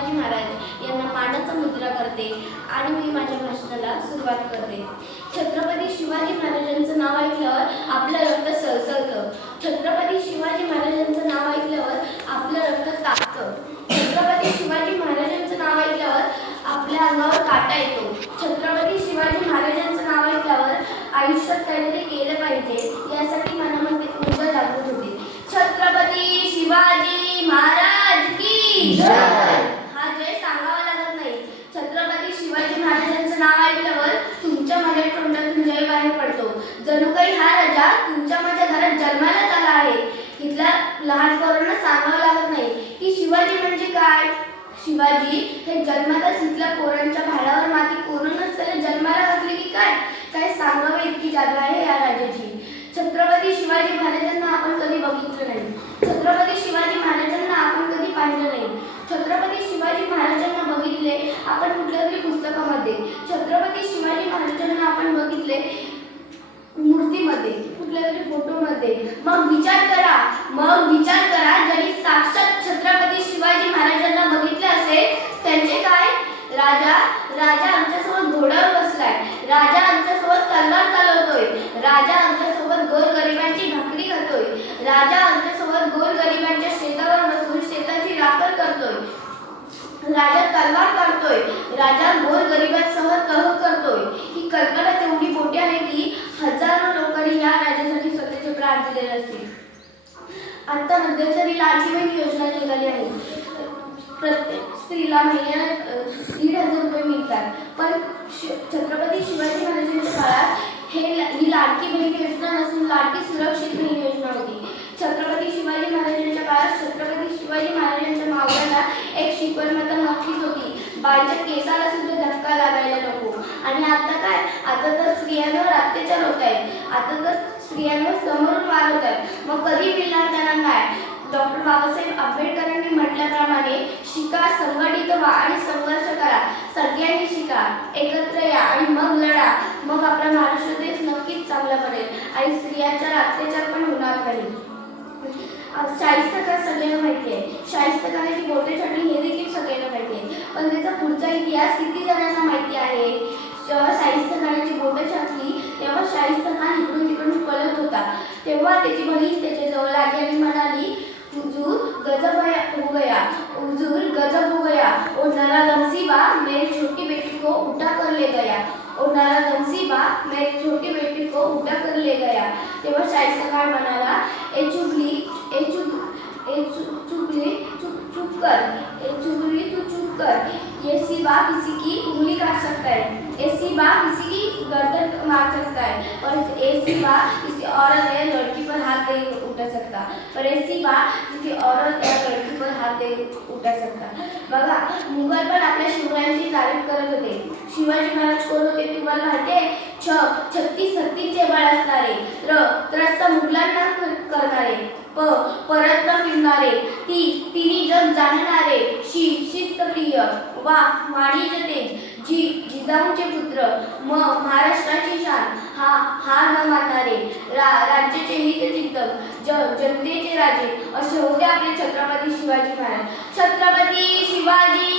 शिवाजी महाराज यांना मानाचा मुद्रा करते आणि मी माझ्या भाषणाला सुरुवात करते. छत्रपती शिवाजी महाराजांचं नाव ऐकल्यावर आपलं रक्त सळसळतं. छत्रपती शिवाजी महाराजांचं नाव ऐकल्यावर आपलं रक्त तापतं. छत्रपती शिवाजी महाराजांचं नाव ऐकल्यावर आपल्या अंगावर काटा येतो. छत्रपती शिवाजी महाराजांचं नाव ऐकल्यावर आयुष्यात काहीतरी केलं पाहिजे यासाठी मनामध्ये ऊर्जा जागृत होते. छत्रपती शिवाजी महाराज की जय. हा जय सांगावा लागत नाही छत्रपती शिवाजी महाराजांचं नाव ऐकल्यावर तुमच्या माझ्या तोंडातून जय बाहेर पडतो जणू मुलगा तुमच्या माझ्या घरात जन्मालाच आला आहे. इथल्या लहान पोरांना सांगावं लागत नाही. की शिवाजी म्हणजे काय? शिवाजी हे जन्मातच इथल्या पोरांच्या भाडावर माती कोरूनच त्याला जन्माला घातले की काय? काय सांगावं इतकी जागा आहे या राजाची. छत्रपती शिवाजी महाराजांना आपण कधी बघितलं नाही. छत्रपती शिवाजी महाराजांना आपण कधी पाहिलं नाही. छत्रपती शिवाजी महाराजांना बघितले आपण कुठल्या तरी पुस्तकामध्ये छत्रपती शिवाजी महाराजांना आपण बघितले मूर्तीमध्ये कुठल्या तरी फोटोमध्ये मग विचार करा. मग विचार करा ज्यांनी साक्षात छत्रपती शिवाजी महाराजांना बघितले असेल त्यांचे काय? राजा राजा आमच्यासोबत घोड्यावर बसलाय. राजा आमच्यासोबत तलवार चालवतोय. राजा आमच्यासोबत गोरगरिबांची भाकरी करतोय. राजा आमच्यासोबत गोरगरिबांच्या शेतावर बसून शेताची राखण करतोय. राजा तलवार काढतोय. राजा गोर गरिबांसह तह करतोय ही कल्पना एवढी मोठी आहे की हजारो लोकांनी या राजासाठी स्वतःचे प्राण दिलेले असतील आता मध्यंतरी लाडकी बहीण योजना निघाली आहे. प्रत्येक स्त्रीला महिन्याला दीड हजार रुपये मिळतात. पण छत्रपती शिवाजी महाराजांच्या काळात हे ही लाडकी बहीण योजना नसून लाडकी सुरक्षित बहीण योजना होती. छत्रपती शिवाजी महाराजांच्या काळात छत्रपती शिवाजी महाराजांच्या मावळ्याला एक शिकवण नक्कीच होती. बाईच्या केसाला सुद्धा धक्का लागायला नको. आणि आता काय? आता तर स्त्रियांवर अत्याचार होत आहेत. आता तर स्त्रियांवर समोरून वाढ होत आहेत. मग कधी मिळणार डॉक्टर बाबासाहेब आंबेडकरांनी म्हटल्याप्रमाणे शिका संघटित व्हा आणि संघर्ष करा. सगळ्यांनी शिका एकत्र या आणि मग लढा. मग आपला महाराष्ट्र देश नक्कीच चांगला बनेल आणि स्त्रियांचा अत्याचार पण होणार नाही. शाहिस्तकार सगळ्यांना माहिती आहे. शाहिस्तकाराची बोटे छाटणी हे देखील सगळ्यांना माहिती आहे. पण त्याचा पुढचा इतिहास किती जणांना माहिती आहे? जेव्हा शाहिस्तकाराची बोटे छाटली तेव्हा शाहिस्तखान इकडून तिकडून पळत होता. तेव्हा त्याची बहीण त्याच्याजवळ आली आणि म्हणाली हुजूर गजब हो गया हुजूर गजब हो गया ओ नरा गमसीबा मेरी छोटी बेटी को उठा कर ले गया। ओ नरा गमसीबा मेरी छोटी बेटी को उठा कर ले गया। तेव्हा शाहिस्तखान म्हणाला ए चुगली ए चुग ए चु- चुगली चुप चुप कर। ए चुप कर। ये सिबा किसी की उंगली काट सकता है। ए सिबा किसी की गर्दन मार सकता है। और ए सिबा किसी औरत या लड़की पर हाथ नहीं उठा सकता। पर ए सिबा किसी औरत या लड़की पर हाथ नहीं उठा सकता। बघा मुघल पण आपल्या शिवरायांची तारीफ करत होते। शिवाजी महाराज कोण होते? तुम्हाला माहिती आहे? छ छत्तीस सत्तीचे बळ असणारे. र त्रस्त मुघलांना करणारे. प परत न फिरणारे ती तिन्ही जग शिस्तप्रिय वा वाणिज्य तेज जी जिजाऊंचे पुत्र म महाराष्ट्राची शान हा हा न मानणारे रा राज्याचे हितचिंतक ज जनतेचे राजे असे होते आपले छत्रपती शिवाजी महाराज. छत्रपती शिवाजी